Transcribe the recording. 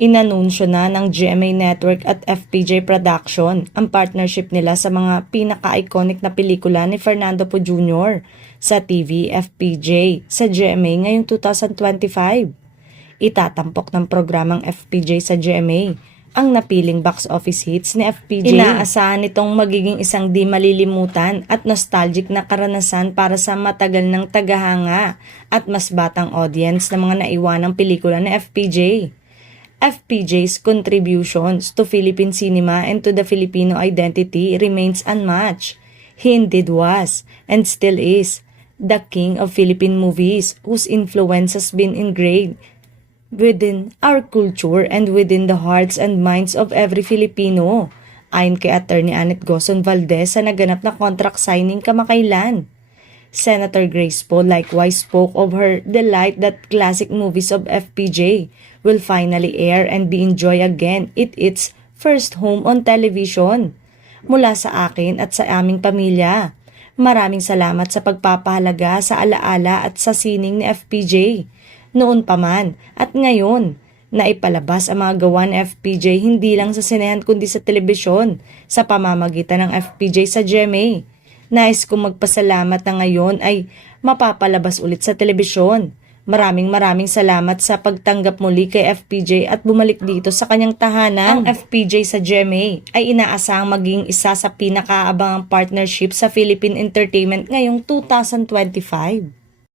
Inanunsyo na ng GMA Network at FPJ Production ang partnership nila sa mga pinaka-iconic na pelikula ni Fernando Poe Jr. sa TV FPJ sa GMA ngayong 2025. Itatampok ng programang FPJ sa GMA ang napiling box office hits ni FPJ. Inaasahan nitong magiging isang di malilimutan at nostalgic na karanasan para sa matagal ng tagahanga at mas batang audience ng mga naiwanang pelikula ni FPJ. FPJ's contributions to Philippine cinema and to the Filipino identity remains unmatched. He indeed was, and still is, the king of Philippine movies whose influence has been ingrained within our culture and within the hearts and minds of every Filipino. Ayon kay Attorney Annette Gozon Valdez sa naganap na contract signing kamakailan. Senator Grace Poe likewise spoke of her delight that classic movies of FPJ will finally air and be enjoyed again at its first home on television. Mula sa akin at sa aming pamilya, maraming salamat sa pagpapahalaga sa alaala at sa sining ni FPJ. Noon pa man at ngayon, naipalabas ang mga gawa ni FPJ hindi lang sa sinehan kundi sa telebisyon sa pamamagitan ng FPJ sa GMA. Nais kong magpasalamat na ngayon ay mapapalabas ulit sa telebisyon. Maraming salamat sa pagtanggap muli kay FPJ at bumalik dito sa kanyang tahanan. Ang FPJ sa GMA ay inaasahang maging isa sa pinakaabangang partnership sa Philippine Entertainment ngayong 2025.